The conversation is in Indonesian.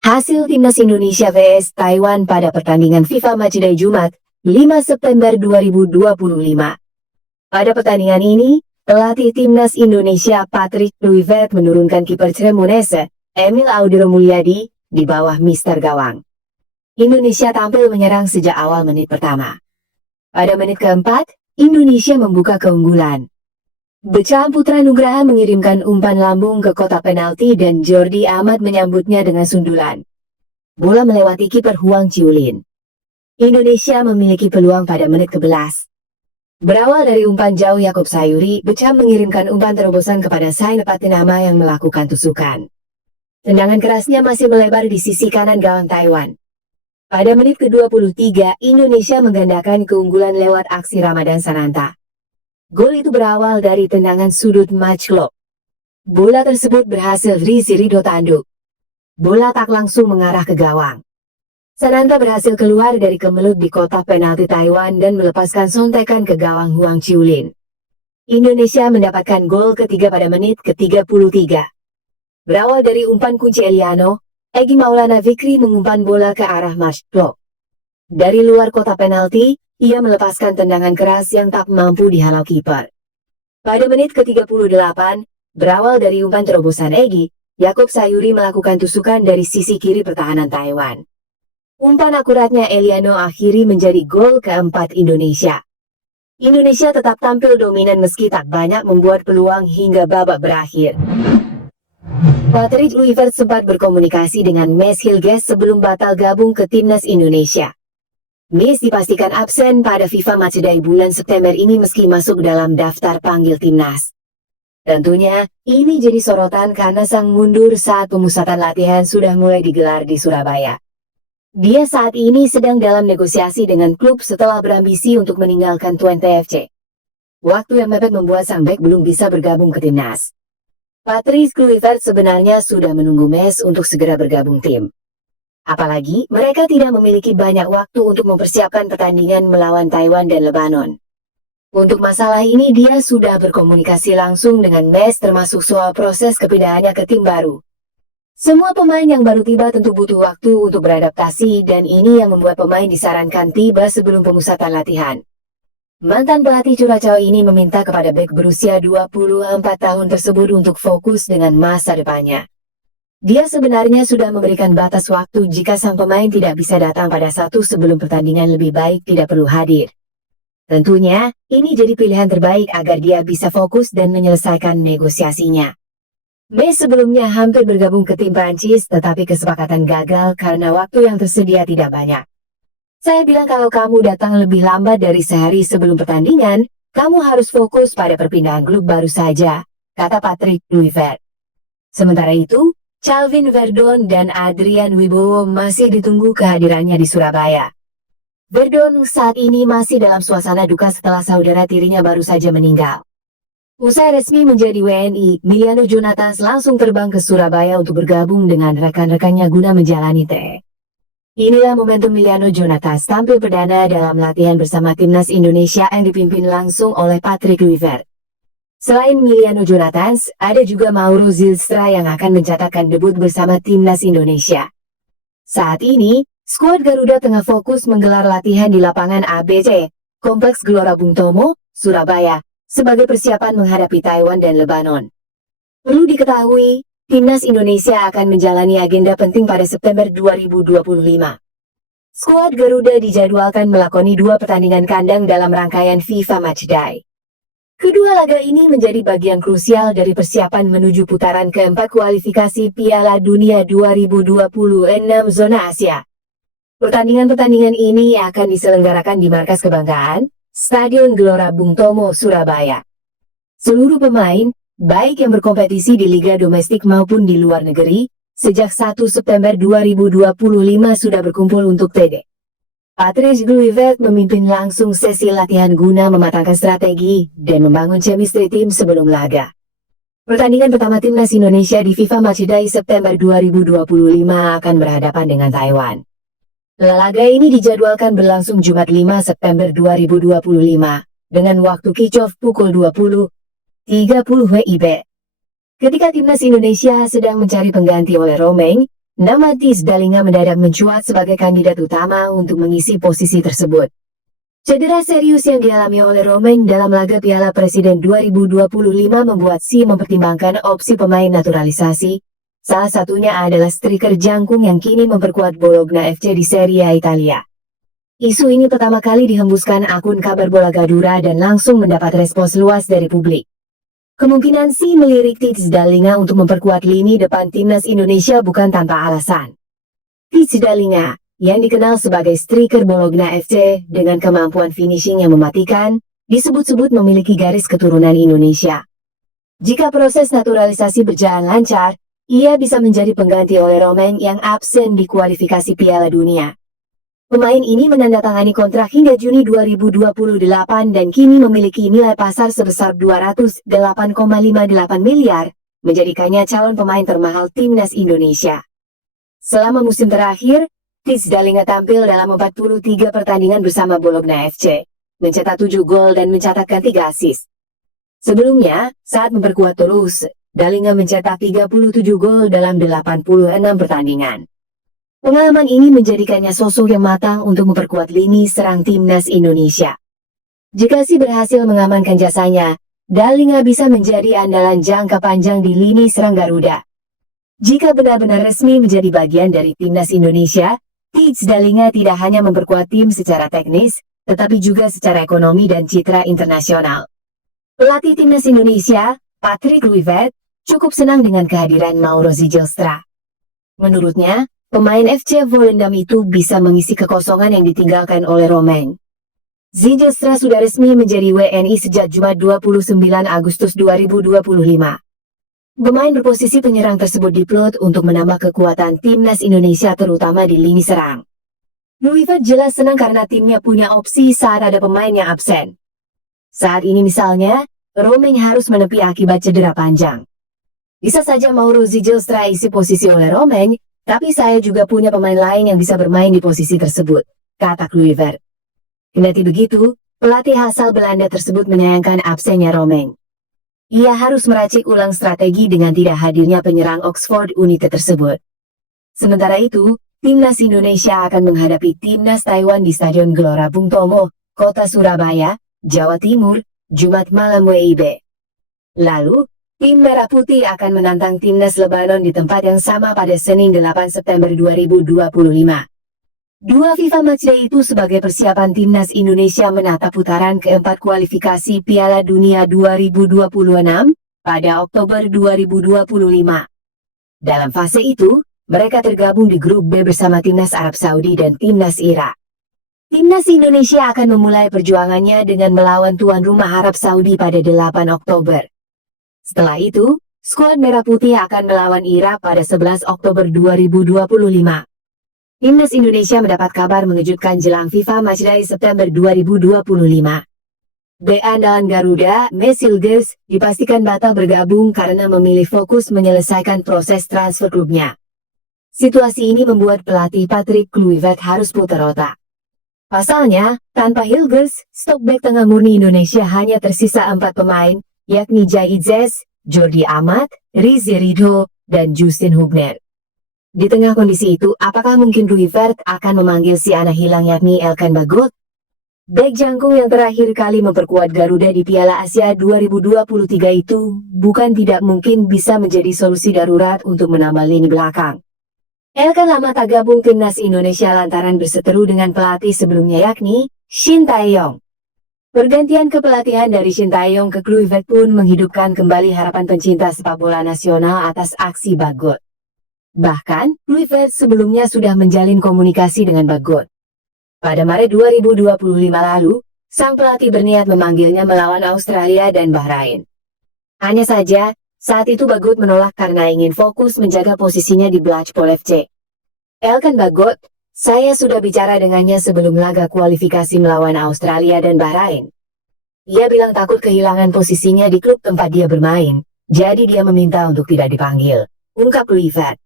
Hasil Timnas Indonesia vs Taiwan pada pertandingan FIFA Matchday Jumat, 5 September 2025. Pada pertandingan ini, pelatih Timnas Indonesia Patrick Kluivert menurunkan kiper Cremonese, Emil Audero Mulyadi, di bawah mister gawang. Indonesia tampil menyerang sejak awal menit pertama. Pada menit keempat, Indonesia membuka keunggulan. Beckham Putra Nugraha mengirimkan umpan lambung ke kotak penalti dan Jordi Amat menyambutnya dengan sundulan. Bola melewati kiper Hwang Chiu-lin. Indonesia memiliki peluang pada menit ke-11. Berawal dari umpan jauh Yaakob Sayuri, Beckham mengirimkan umpan terobosan kepada Sain Patinama yang melakukan tusukan. Tendangan kerasnya masih melebar di sisi kanan gawang Taiwan. Pada menit ke-23, Indonesia menggandakan keunggulan lewat aksi Ramadan Sananta. Gol itu berawal dari tendangan sudut Matchlock. Bola tersebut berhasil Rizky Ridho tanduk. Bola tak langsung mengarah ke gawang. Sananta berhasil keluar dari kemelut di kotak penalti Taiwan dan melepaskan sontekan ke gawang Hwang Chiu-lin. Indonesia mendapatkan gol ketiga pada menit ke-33. Berawal dari umpan kunci Eliano, Egy Maulana Fikri mengumpan bola ke arah Matchlock. Dari luar kotak penalti, ia melepaskan tendangan keras yang tak mampu dihalau kiper. Pada menit ke-38, berawal dari umpan terobosan Egy, Yaakob Sayuri melakukan tusukan dari sisi kiri pertahanan Taiwan. Umpan akuratnya Eliano akhiri menjadi gol keempat Indonesia. Indonesia tetap tampil dominan meski tak banyak membuat peluang hingga babak berakhir. Patrick Kluivert sempat berkomunikasi dengan Maes Hilges sebelum batal gabung ke Timnas Indonesia. Maes dipastikan absen pada FIFA Matchday bulan September ini meski masuk dalam daftar panggil timnas. Tentunya, ini jadi sorotan karena sang mundur saat pemusatan latihan sudah mulai digelar di Surabaya. Dia saat ini sedang dalam negosiasi dengan klub setelah berambisi untuk meninggalkan Twente FC. Waktu yang mepet membuat sang bek belum bisa bergabung ke timnas. Patrick Kluivert sebenarnya sudah menunggu Maes untuk segera bergabung tim. Apalagi, mereka tidak memiliki banyak waktu untuk mempersiapkan pertandingan melawan Taiwan dan Lebanon. Untuk masalah ini dia sudah berkomunikasi langsung dengan Maes termasuk soal proses kepindahannya ke tim baru. Semua pemain yang baru tiba tentu butuh waktu untuk beradaptasi dan ini yang membuat pemain disarankan tiba sebelum pemusatan latihan. Mantan pelatih Curaçao ini meminta kepada bek berusia 24 tahun tersebut untuk fokus dengan masa depannya. Dia sebenarnya sudah memberikan batas waktu jika sang pemain tidak bisa datang pada Sabtu sebelum pertandingan lebih baik tidak perlu hadir. Tentunya, ini jadi pilihan terbaik agar dia bisa fokus dan menyelesaikan negosiasinya. Maes sebelumnya hampir bergabung ke tim Prancis tetapi kesepakatan gagal karena waktu yang tersedia tidak banyak. Saya bilang kalau kamu datang lebih lambat dari sehari sebelum pertandingan, kamu harus fokus pada perpindahan klub baru saja, kata Patrick Kluivert. Sementara itu, Calvin Verdon dan Adrian Wibowo masih ditunggu kehadirannya di Surabaya. Verdon saat ini masih dalam suasana duka setelah saudara tirinya baru saja meninggal. Usai resmi menjadi WNI, Miliano Jonathans langsung terbang ke Surabaya untuk bergabung dengan rekan-rekannya guna menjalani TE. Inilah momentum Miliano Jonathans tampil perdana dalam latihan bersama Timnas Indonesia yang dipimpin langsung oleh Patrick Kluivert. Selain Miliano Jonathans, ada juga Mauro Zylstra yang akan mencatatkan debut bersama Timnas Indonesia. Saat ini, skuad Garuda tengah fokus menggelar latihan di lapangan ABC, Kompleks Gelora Bung Tomo, Surabaya, sebagai persiapan menghadapi Taiwan dan Lebanon. Perlu diketahui, Timnas Indonesia akan menjalani agenda penting pada September 2025. Skuad Garuda dijadwalkan melakoni 2 pertandingan kandang dalam rangkaian FIFA Matchday. Kedua laga ini menjadi bagian krusial dari persiapan menuju putaran keempat kualifikasi Piala Dunia 2026 zona Asia. Pertandingan-pertandingan ini akan diselenggarakan di Markas Kebanggaan, Stadion Gelora Bung Tomo, Surabaya. Seluruh pemain, baik yang berkompetisi di liga domestik maupun di luar negeri, sejak 1 September 2025 sudah berkumpul untuk TD. Patrick Kluivert memimpin langsung sesi latihan guna mematangkan strategi dan membangun chemistry tim sebelum laga. Pertandingan pertama Timnas Indonesia di FIFA Matchday September 2025 akan berhadapan dengan Taiwan. Laga ini dijadwalkan berlangsung Jumat 5 September 2025 dengan waktu kick-off pukul 20.30 WIB. Ketika Timnas Indonesia sedang mencari pengganti oleh Romain, Nama Tisdalinga mendadak mencuat sebagai kandidat utama untuk mengisi posisi tersebut. Cedera serius yang dialami oleh Romain dalam laga Piala Presiden 2025 membuat Si mempertimbangkan opsi pemain naturalisasi. Salah satunya adalah striker jangkung yang kini memperkuat Bologna FC di Serie A Italia. Isu ini pertama kali dihembuskan akun kabar bola Gadura dan langsung mendapat respons luas dari publik. Kemungkinan Si melirik Tisdalinga untuk memperkuat lini depan timnas Indonesia bukan tanpa alasan. Tisdalinga, yang dikenal sebagai striker Bologna FC dengan kemampuan finishing yang mematikan, disebut-sebut memiliki garis keturunan Indonesia. Jika proses naturalisasi berjalan lancar, ia bisa menjadi pengganti oleh Romain yang absen di kualifikasi Piala Dunia. Pemain ini menandatangani kontrak hingga Juni 2028 dan kini memiliki nilai pasar sebesar 208,58 miliar, menjadikannya calon pemain termahal timnas Indonesia. Selama musim terakhir, Tisdalinga tampil dalam 43 pertandingan bersama Bologna FC, mencetak 7 gol dan mencatatkan 3 assist. Sebelumnya, saat memperkuat Toulouse, Dalinga mencetak 37 gol dalam 86 pertandingan. Pengalaman ini menjadikannya sosok yang matang untuk memperkuat lini serang timnas Indonesia. Jika Si berhasil mengamankan jasanya, Dalinga bisa menjadi andalan jangka panjang di lini serang Garuda. Jika benar-benar resmi menjadi bagian dari timnas Indonesia, Tisdalinga tidak hanya memperkuat tim secara teknis, tetapi juga secara ekonomi dan citra internasional. Pelatih timnas Indonesia, Patrick Kluivert, cukup senang dengan kehadiran Mauro Zijlstra. Menurutnya, pemain FC Volendam itu bisa mengisi kekosongan yang ditinggalkan oleh Romain. Zijlstra sudah resmi menjadi WNI sejak Jumat 29 Agustus 2025. Pemain berposisi penyerang tersebut diplot untuk menambah kekuatan timnas Indonesia terutama di lini serang. Kluivert jelas senang karena timnya punya opsi saat ada pemain yang absen. Saat ini misalnya, Romain harus menepi akibat cedera panjang. Bisa saja Mauro Zijlstra isi posisi oleh Romain, tapi saya juga punya pemain lain yang bisa bermain di posisi tersebut, kata Kluivert. Kendati begitu, pelatih asal Belanda tersebut menyayangkan absennya Romain. Ia harus meracik ulang strategi dengan tidak hadirnya penyerang Oxford United tersebut. Sementara itu, timnas Indonesia akan menghadapi timnas Taiwan di Stadion Gelora Bung Tomo, Kota Surabaya, Jawa Timur, Jumat malam WIB. Lalu, tim Merah Putih akan menantang timnas Lebanon di tempat yang sama pada Senin 8 September 2025. Dua FIFA Matchday itu sebagai persiapan timnas Indonesia menata putaran keempat kualifikasi Piala Dunia 2026 pada Oktober 2025. Dalam fase itu, mereka tergabung di grup B bersama timnas Arab Saudi dan timnas Irak. Timnas Indonesia akan memulai perjuangannya dengan melawan tuan rumah Arab Saudi pada 8 Oktober. Setelah itu, skuad Merah Putih akan melawan Irak pada 11 Oktober 2025. Timnas Indonesia mendapat kabar mengejutkan jelang FIFA Matchday September 2025. Bek andalan Garuda, Messi Hilgers, dipastikan batal bergabung karena memilih fokus menyelesaikan proses transfer klubnya. Situasi ini membuat pelatih Patrick Kluivert harus putar otak. Pasalnya, tanpa Hilgers, stok bek tengah murni Indonesia hanya tersisa 4 pemain, yakni Jaitzes, Jordi Amat, Rizky Ridho, dan Justin Hubner. Di tengah kondisi itu, apakah mungkin Kluivert akan memanggil si anak hilang yakni Elkan Bagot? Bek jangkung yang terakhir kali memperkuat Garuda di Piala Asia 2023 itu bukan tidak mungkin bisa menjadi solusi darurat untuk menambah lini belakang. Elkan lama tak gabung timnas Indonesia lantaran berseteru dengan pelatih sebelumnya yakni Shin Tae-yong. Pergantian kepelatihan dari Shin Tae-yong ke Kluivert pun menghidupkan kembali harapan pencinta sepak bola nasional atas aksi Bagot. Bahkan, Kluivert sebelumnya sudah menjalin komunikasi dengan Bagot. Pada Maret 2025 lalu, sang pelatih berniat memanggilnya melawan Australia dan Bahrain. Hanya saja, saat itu Bagot menolak karena ingin fokus menjaga posisinya di Blackpool FC. Elkan Bagot, saya sudah bicara dengannya sebelum laga kualifikasi melawan Australia dan Bahrain. Ia bilang takut kehilangan posisinya di klub tempat dia bermain, jadi dia meminta untuk tidak dipanggil, ungkap Kluivert.